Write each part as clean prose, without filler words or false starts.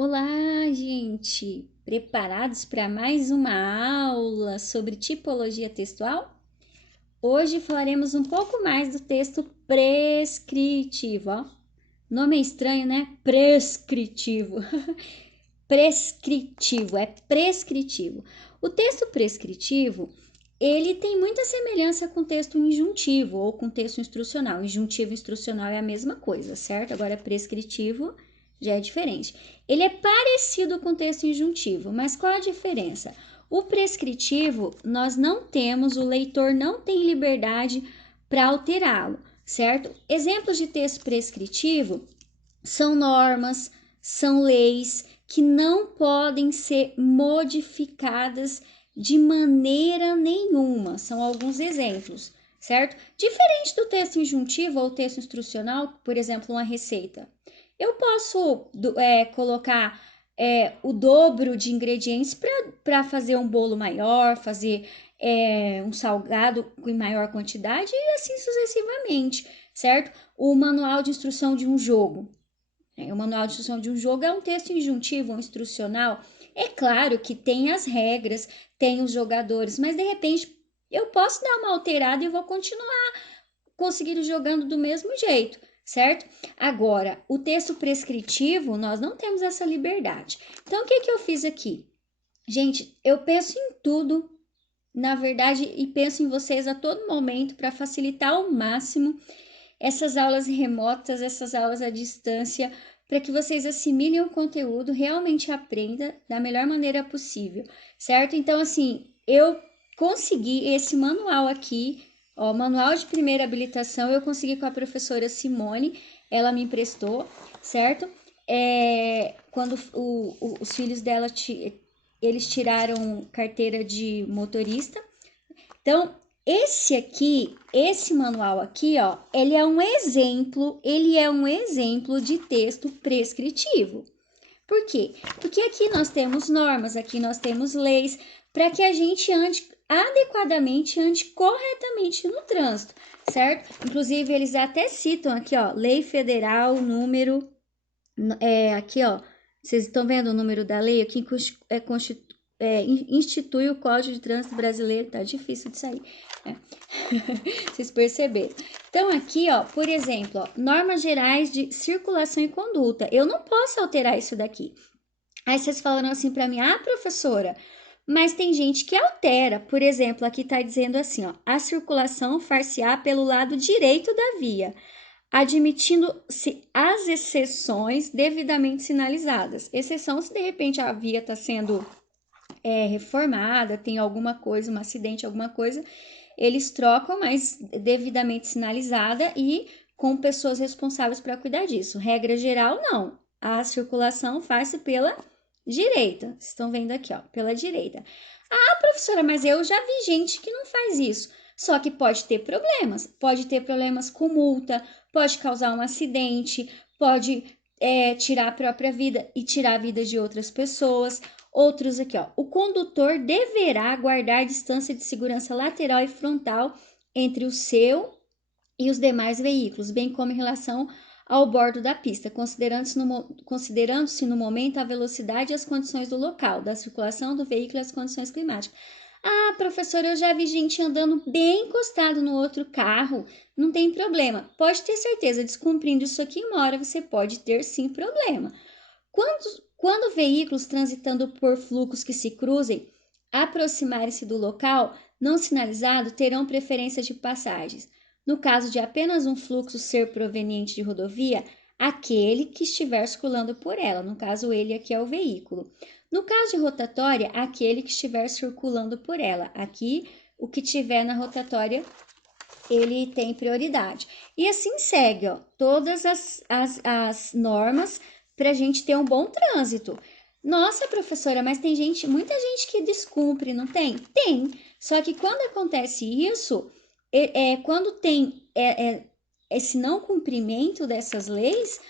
Olá, gente! Preparados para mais uma aula sobre tipologia textual? Hoje falaremos um pouco mais do texto prescritivo. Ó. Nome é estranho, né? Prescritivo. Prescritivo, é prescritivo. O texto prescritivo, ele tem muita semelhança com o texto injuntivo ou com o texto instrucional. Injuntivo e instrucional é a mesma coisa, certo? Agora, prescritivo já é diferente. Ele é parecido com o texto injuntivo, mas qual a diferença? O prescritivo, nós não temos, o leitor não tem liberdade para alterá-lo, certo? Exemplos de texto prescritivo são normas, são leis que não podem ser modificadas de maneira nenhuma. São alguns exemplos, certo? Diferente do texto injuntivo ou texto instrucional, por exemplo, uma receita. Eu posso colocar o dobro de ingredientes para fazer um bolo maior, fazer um salgado em maior quantidade e assim sucessivamente, certo? O manual de instrução de um jogo. O manual de instrução de um jogo é um texto injuntivo ou instrucional. É claro que tem as regras, tem os jogadores, mas de repente eu posso dar uma alterada e vou continuar conseguindo jogando do mesmo jeito, certo? Agora, o texto prescritivo, nós não temos essa liberdade. Então, o que eu fiz aqui? Gente, eu penso em tudo, na verdade, e penso em vocês a todo momento para facilitar ao máximo essas aulas remotas, essas aulas à distância, para que vocês assimilem o conteúdo, realmente aprenda da melhor maneira possível, certo? Então, assim, eu consegui esse manual aqui, ó, manual de primeira habilitação, eu consegui com a professora Simone, ela me emprestou, certo? Quando os filhos dela, eles tiraram carteira de motorista, então, esse manual aqui, ó, ele é um exemplo de texto prescritivo. Por quê? Porque aqui nós temos normas, aqui nós temos leis, para que a gente ande adequadamente, ande corretamente no trânsito, certo? Inclusive, eles até citam aqui, ó, Lei Federal número, aqui, ó, vocês estão vendo o número da lei? Aqui institui o Código de Trânsito Brasileiro, tá difícil de sair, né? Vocês perceberam. Então, aqui, ó, por exemplo, ó, normas gerais de circulação e conduta. Eu não posso alterar isso daqui. Aí vocês falaram assim para mim, professora, mas tem gente que altera. Por exemplo, aqui tá dizendo assim, ó, a circulação far-se-á pelo lado direito da via, admitindo-se as exceções devidamente sinalizadas. Exceção se de repente a via está sendo reformada, tem alguma coisa, um acidente, alguma coisa, eles trocam, mas devidamente sinalizada e com pessoas responsáveis para cuidar disso. Regra geral, não. A circulação faz-se pela direita. Vocês estão vendo aqui, ó, pela direita. Professora, mas eu já vi gente que não faz isso. Só que pode ter problemas com multa, pode causar um acidente, pode tirar a própria vida e tirar a vida de outras pessoas. Outros aqui, ó. O condutor deverá guardar distância de segurança lateral e frontal entre o seu e os demais veículos, bem como em relação ao bordo da pista, considerando-se no momento a velocidade e as condições do local, da circulação do veículo e as condições climáticas. Professora, eu já vi gente andando bem encostado no outro carro, não tem problema. Pode ter certeza, descumprindo isso aqui, uma hora você pode ter sim problema. Quando veículos transitando por fluxos que se cruzem aproximarem-se do local não sinalizado, terão preferência de passagens. No caso de apenas um fluxo ser proveniente de rodovia, aquele que estiver circulando por ela. No caso, ele aqui é o veículo. No caso de rotatória, aquele que estiver circulando por ela. Aqui, o que tiver na rotatória, ele tem prioridade. E assim segue, ó, todas as normas para a gente ter um bom trânsito. Nossa, professora, mas tem gente, muita gente que descumpre, não tem? Tem. Só que quando acontece isso, quando tem esse não cumprimento dessas leis,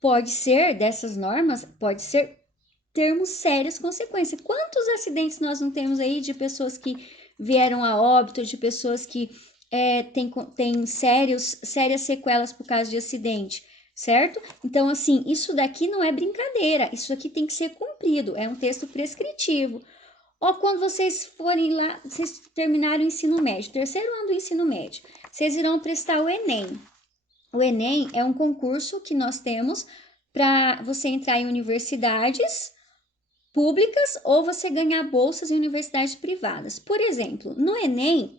pode ser, dessas normas, pode ser termos sérias consequências. Quantos acidentes nós não temos aí de pessoas que vieram a óbito, de pessoas que têm sérias sequelas por causa de acidente, certo? Então, assim, isso daqui não é brincadeira, isso aqui tem que ser cumprido, é um texto prescritivo. Ou quando vocês forem lá, vocês terminaram o ensino médio, terceiro ano do ensino médio, vocês irão prestar o Enem. O Enem é um concurso que nós temos para você entrar em universidades públicas ou você ganhar bolsas em universidades privadas. Por exemplo, no Enem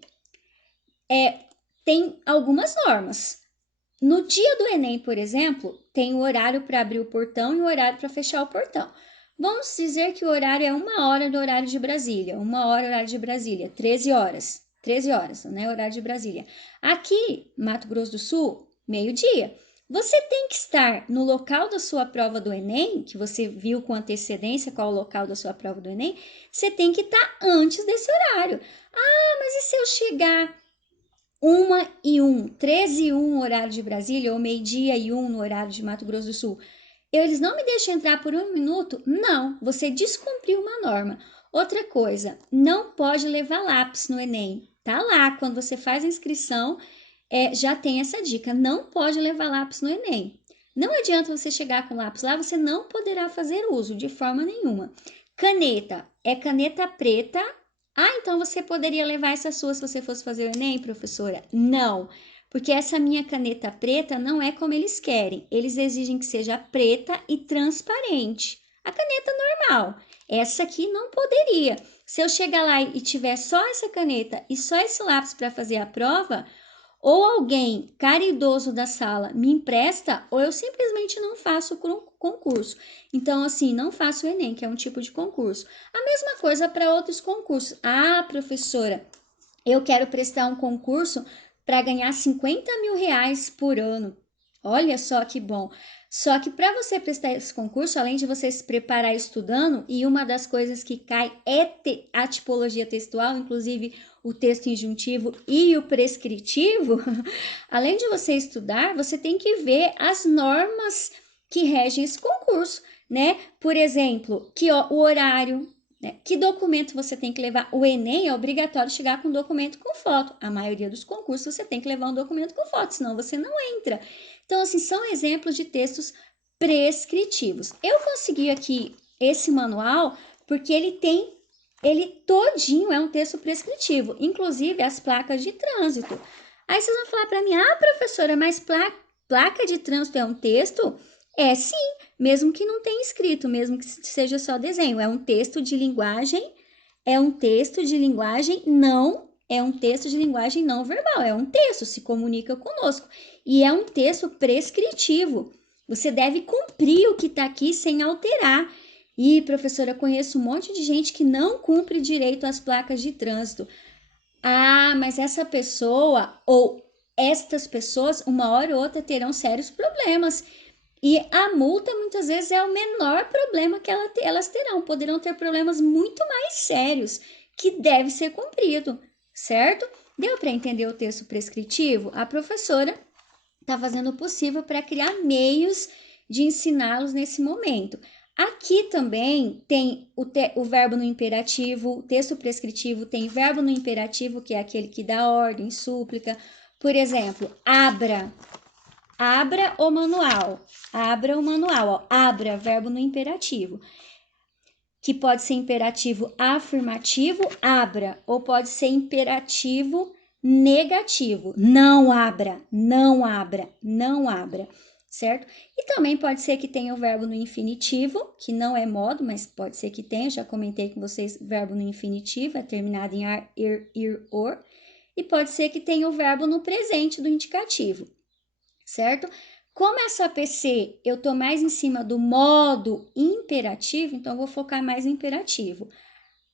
tem algumas normas. No dia do Enem, por exemplo, tem o horário para abrir o portão e o horário para fechar o portão. Vamos dizer que o horário é 1 hora do horário de Brasília, 1 hora horário de Brasília, 13 horas. 13 horas, né? Horário de Brasília. Aqui, Mato Grosso do Sul, meio-dia. Você tem que estar no local da sua prova do Enem, que você viu com antecedência qual é o local da sua prova do Enem, você tem que estar antes desse horário. Ah, mas e se eu chegar 1h01, 13h01 horário de Brasília, ou meio-dia e 1 no horário de Mato Grosso do Sul? Eles não me deixam entrar por 1 minuto? Não, você descumpriu uma norma. Outra coisa, não pode levar lápis no Enem. Tá lá, quando você faz a inscrição, já tem essa dica. Não pode levar lápis no Enem. Não adianta você chegar com lápis lá, você não poderá fazer uso de forma nenhuma. Caneta, é caneta preta. Ah, então você poderia levar essa sua se você fosse fazer o Enem, professora? Não, porque essa minha caneta preta não é como eles querem. Eles exigem que seja preta e transparente. A caneta normal. Essa aqui não poderia. Se eu chegar lá e tiver só essa caneta e só esse lápis para fazer a prova, ou alguém caridoso da sala me empresta, ou eu simplesmente não faço o concurso. Então, assim, não faço o Enem, que é um tipo de concurso. A mesma coisa para outros concursos. Ah, professora, eu quero prestar um concurso para ganhar 50 mil reais por ano. Olha só que bom. Só que para você prestar esse concurso, além de você se preparar estudando, e uma das coisas que cai é a tipologia textual, inclusive o texto injuntivo e o prescritivo, além de você estudar, você tem que ver as normas que regem esse concurso, né? Por exemplo, o horário, né? Que documento você tem que levar? O Enem é obrigatório chegar com documento com foto. A maioria dos concursos você tem que levar um documento com foto, senão você não entra. Então, assim, são exemplos de textos prescritivos. Eu consegui aqui esse manual porque ele todinho é um texto prescritivo, inclusive as placas de trânsito. Aí vocês vão falar para mim, professora, mas placa de trânsito é um texto? É sim, mesmo que não tenha escrito, mesmo que seja só desenho. É um texto de linguagem, é um texto de linguagem não verbal, é um texto, se comunica conosco. E é um texto prescritivo. Você deve cumprir o que está aqui sem alterar. E, professora, eu conheço um monte de gente que não cumpre direito às placas de trânsito. Ah, mas essa pessoa ou estas pessoas, uma hora ou outra, terão sérios problemas. E a multa, muitas vezes, é o menor problema que elas terão. Poderão ter problemas muito mais sérios que deve ser cumprido, certo? Deu para entender o texto prescritivo? A professora está fazendo o possível para criar meios de ensiná-los nesse momento. Aqui também tem o verbo no imperativo, o texto prescritivo tem verbo no imperativo, que é aquele que dá ordem, súplica. Por exemplo, abra. Abra o manual. Abra o manual. Ó. Abra, verbo no imperativo. Que pode ser imperativo afirmativo, abra. Ou pode ser imperativo negativo. Não abra, não abra, não abra. Certo? E também pode ser que tenha o verbo no infinitivo, que não é modo, mas pode ser que tenha. Já comentei com vocês, verbo no infinitivo é terminado em ar, ir, or. E pode ser que tenha o verbo no presente do indicativo, certo? Como essa APC eu tô mais em cima do modo imperativo, então eu vou focar mais no imperativo.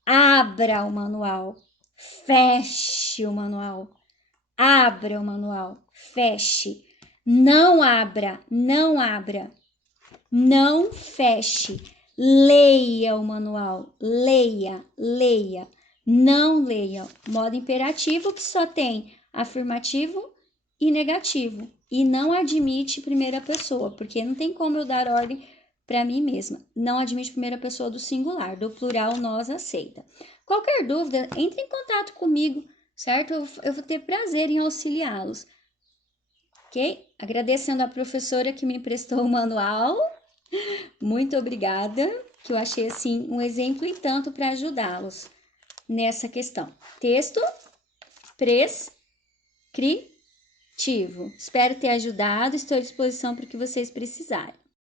Abra o manual, feche o manual, abra o manual, feche. Não abra, não abra, não feche. Leia o manual, leia, leia. Não leia. Modo imperativo que só tem afirmativo e negativo. E não admite primeira pessoa, porque não tem como eu dar ordem para mim mesma. Não admite primeira pessoa do singular, do plural nós aceita. Qualquer dúvida, entre em contato comigo, certo? Eu vou ter prazer em auxiliá-los. ok? Agradecendo a professora que me emprestou o manual. Muito obrigada, que eu achei assim um exemplo e tanto para ajudá-los nessa questão. Texto prescritivo. Espero ter ajudado, estou à disposição para o que vocês precisarem.